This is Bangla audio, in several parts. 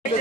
এই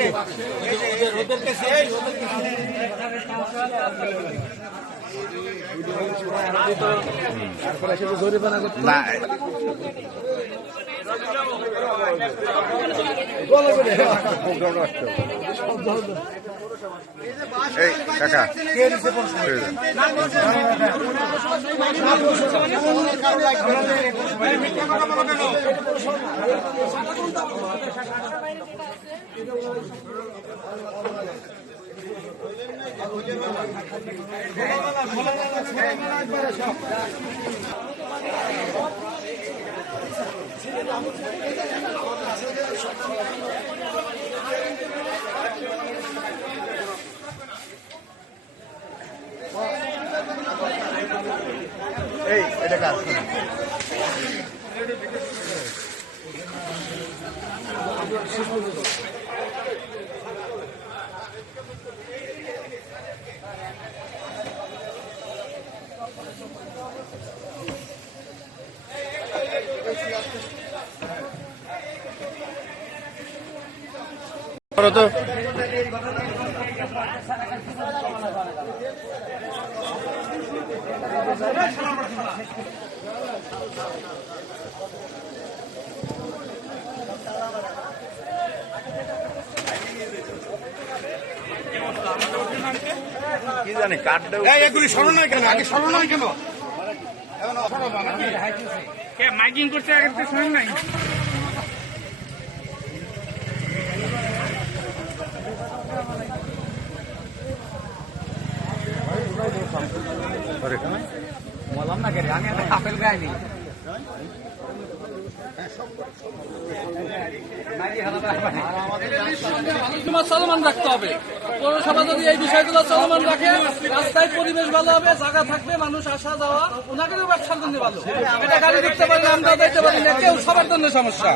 এটা কাজ তো কি জানি কাটতে এগুলি সরো না কেন আগে সরো না কেন মাইকিং করছে আগে তো শোনেন নাই বললাম না কেন আমি আপেল গাইনি চলমান রাখতে হবে। পৌরসভা যদি এই বিষয়গুলো চলমান রাখে, রাস্তায় পরিবেশ ভালো হবে, জায়গা থাকবে, মানুষ আসা যাওয়া, ওনাদেরও ব্যবসার জন্য ভালো। এটা গাড়ি দেখতে পারলে আমরা দেখতে পারি না, কেউ সবার জন্য সমস্যা।